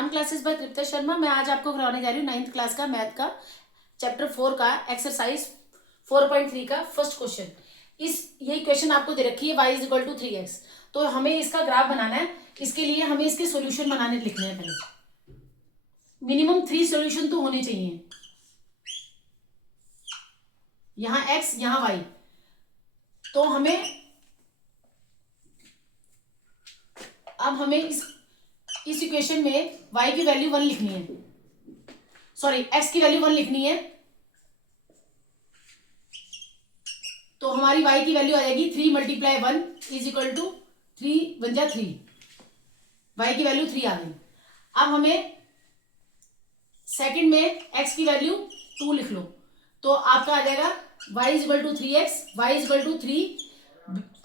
ज्ञान classes bye तृप्ता शर्मा। मैं आज आपको करवाने जा रही हूँ 9th क्लास का मैथ का चैप्टर 4 का एक्सरसाइज 4.3 का फर्स्ट क्वेश्चन। यही क्वेश्चन आपको दे रखी है y is equal to 3x। तो हमें इसका ग्राफ बनाना है। इसके लिए हमें इसके सॉल्यूशन बनाने लिखने हैं। पहले मिनिमम 3 सॉल्यूशन तो होने चाहिए। यहाँ x यहाँ y। तो हमें इस इक्वेशन में y की वैल्यू 1 लिखनी है, सॉरी x की वैल्यू 1 लिखनी है। तो हमारी y की वैल्यू आ जाएगी 3 मल्टीप्लाई 1 इज इक्वल टू 3 1 जा 3। y की वैल्यू 3 आ गई। अब हमें सेकंड में x की वैल्यू 2 लिख लो। तो आपका आ जाएगा y is equal to 3x, y is equal to 3,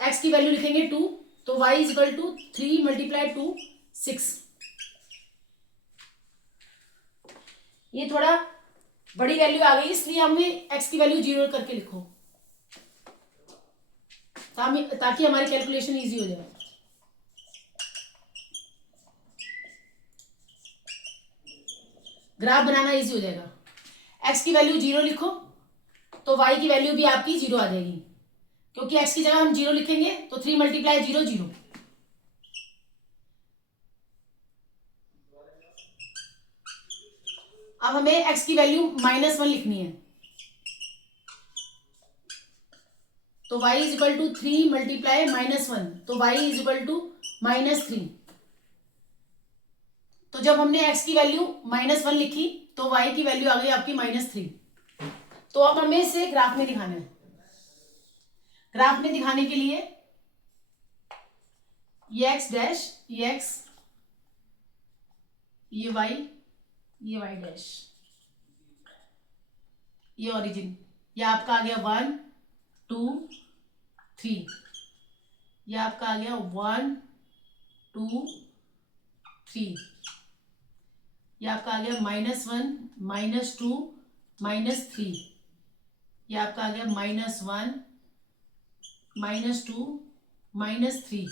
x की वैल्यू लिखेंगे 2, तो y is equal to 3 multiply 2 6। ये थोड़ा बड़ी वैल्यू आ गई, इसलिए हमें x की वैल्यू 0 करके लिखो ताकि हमारी कैलकुलेशन इजी हो जाए। ग्राफ बनाना इजी हो जाएगा। x की वैल्यू 0 लिखो तो y की वैल्यू भी आपकी 0 आ जाएगी, क्योंकि x की जगह हम 0 लिखेंगे तो 3 मल्टीप्लाई 0 0। अब हमें x की वैल्यू -1 लिखनी है। तो y is equal to 3 multiply -1, तो y इज इक्वल टू -3। तो जब हमने x की वैल्यू -1 लिखी तो y की वैल्यू आ गई आपकी -3। तो अब हमें इसे ग्राफ में दिखाना है। ग्राफ में दिखाने के लिए ये x डैश, ये x, ये y, ये y डैश, ये ओरिजिन, ये आपका आ गया 1 2 3, ये आपका आ गया 1 2 3, ये आपका आ गया -1 -2 -3, ये आपका आ गया -1 -2 -3।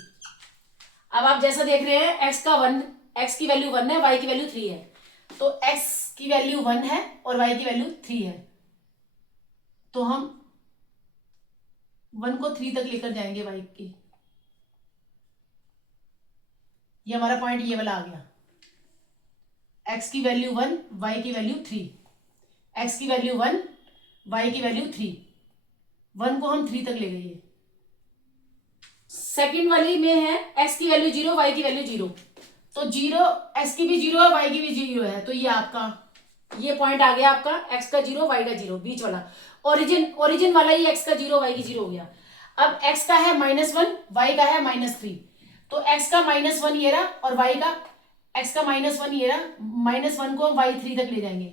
अब आप जैसा देख रहे हैं x की वैल्यू 1 है, y की वैल्यू 3 है। तो x की वैल्यू 1 है और y की वैल्यू 3 है, तो हम 1 को 3 तक लेकर जाएंगे y की। ये हमारा पॉइंट ये वाला आ गया। x की वैल्यू 1, y की वैल्यू 3, x की वैल्यू 1, y की वैल्यू 3, 1 को हम 3 तक ले गए। सेकंड वाली में है x की वैल्यू 0, y की वैल्यू 0। तो 0 x की भी 0 है, y की भी 0 है। तो ये आपका ये पॉइंट आ गया आपका x का 0 y का 0, बीच वाला ओरिजिन वाला ही x का 0 y की 0 हो गया। अब x का है -1, y का है -3। तो x का -1 ये रहा और y का x का -1 ये रहा। -1 को हम y3 तक ले जाएंगे।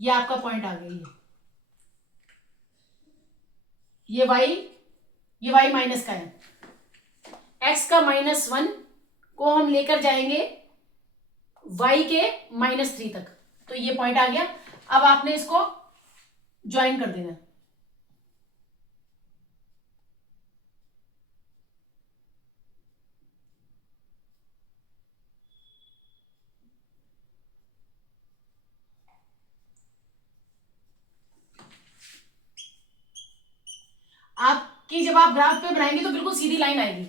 ये आपका पॉइंट आ गया। ये y माइनस का है। x का -1 को हम लेकर जाएंगे y के -3 तक। तो ये पॉइंट आ गया। अब आपने इसको ज्वाइन कर देना। आपकी जब आप ग्राफ पे बनाएंगे तो बिल्कुल सीधी लाइन आएगी।